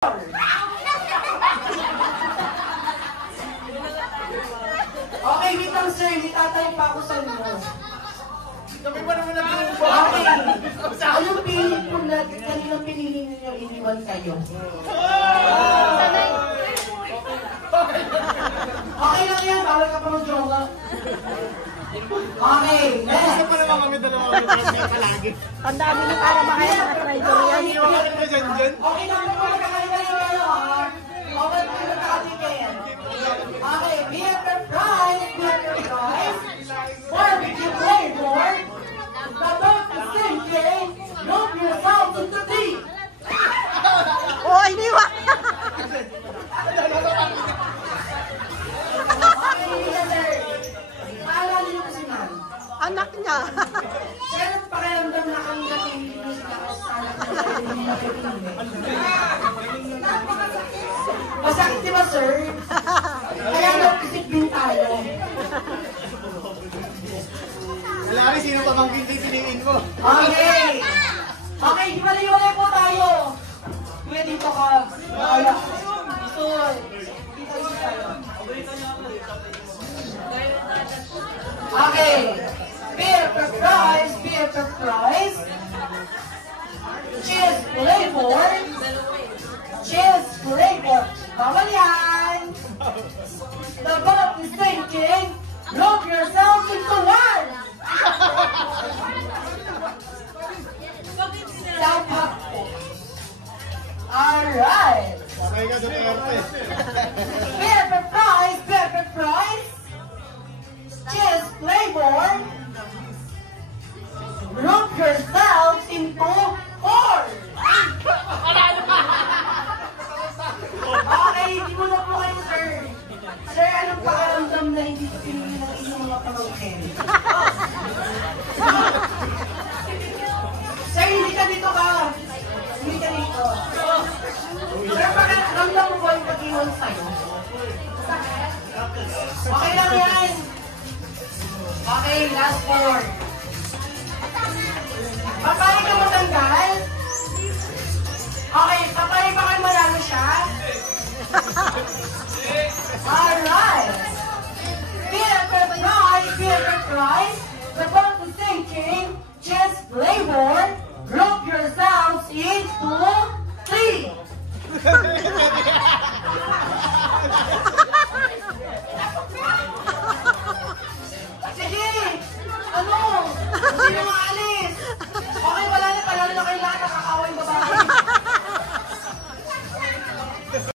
Okay, wait lang sir, itatay pa ako sa inyo. Kami pa naman nag-ubo. Okay. Anong pilit ko na kaninang pinili ninyo iniwan kayo? Okay lang yan, bawal ka pa mag-joga. Okay, next. Gusto pa naman kami dalawa palagi. Tandaan nyo para makaya mga traitor yan. Hindi naman kami dyan dyan. Okay lang po, magkakalit kayo ha. Okay, magkakalit. Okay, beer fries, barbecue flavor, babak the sinking, load yourself into deep. Oh, hindi ba? Maalala niyo ko si Ma'am. Anak niya. Pero pakiramdam na kang natilis na kasala ko sa hindi nakikinig. Masakit di ba, sir? Kaya nag-isip tayo. Wala kami sino pa bang pipiliin mo. Okay! Okay, hiwalay-hiwalay po tayo. Kuya, dito ka. Wala. So, dito tayo. Okay. Beer for fries. Cheese flavor. Cheese flavor. Bawal yan. The boat is sinking. Load yourself into one. Dapat po. Alright. Sabay ka sa perte. Beer for fries. Cheese flavor. Load yourself into four. Okay, hindi mo na po kayo, sir. Sir, anong pakaramdam na hindi ko pinili ng inyong mga pamangkin? Sir, hindi ka dito ka. Hindi ka dito. Sir, pakaramdam mo ba yung pag-iwan sa'yo? Okay lang yan. Okay, last four.